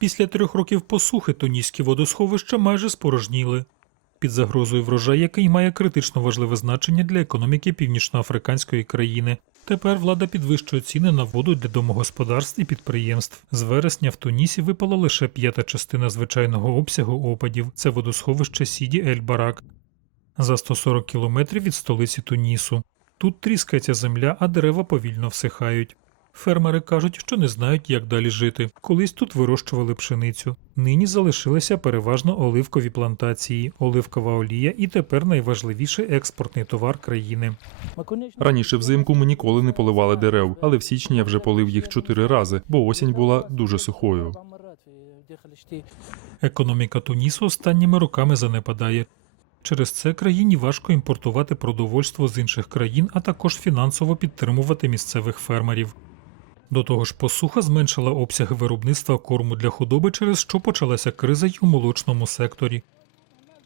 Після трьох років посухи туніські водосховища майже спорожніли. Під загрозою врожай, який має критично важливе значення для економіки північноафриканської країни. Тепер влада підвищує ціни на воду для домогосподарств і підприємств. З вересня в Тунісі випала лише п'ята частина звичайного обсягу опадів. Це водосховище Сіді Ель Барак за 140 кілометрів від столиці Тунісу. Тут тріскається земля, а дерева повільно всихають. Фермери кажуть, що не знають, як далі жити. Колись тут вирощували пшеницю. Нині залишилися переважно оливкові плантації, оливкова олія і тепер найважливіший експортний товар країни. Раніше взимку ми ніколи не поливали дерев, але в січні я вже полив їх чотири рази, бо осінь була дуже сухою. Економіка Тунісу останніми роками занепадає. Через це країні важко імпортувати продовольство з інших країн, а також фінансово підтримувати місцевих фермерів. До того ж, посуха зменшила обсяги виробництва корму для худоби, через що почалася криза й у молочному секторі.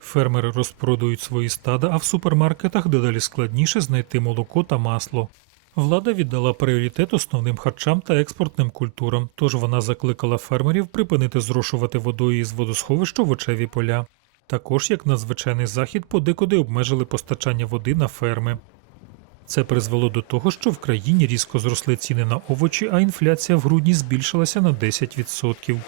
Фермери розпродають свої стада, а в супермаркетах дедалі складніше знайти молоко та масло. Влада віддала пріоритет основним харчам та експортним культурам, тож вона закликала фермерів припинити зрошувати водою із водосховища овочеві поля. Також, як надзвичайний захід, подекуди обмежили постачання води на ферми. Це призвело до того, що в країні різко зросли ціни на овочі, а інфляція в грудні збільшилася на 10%.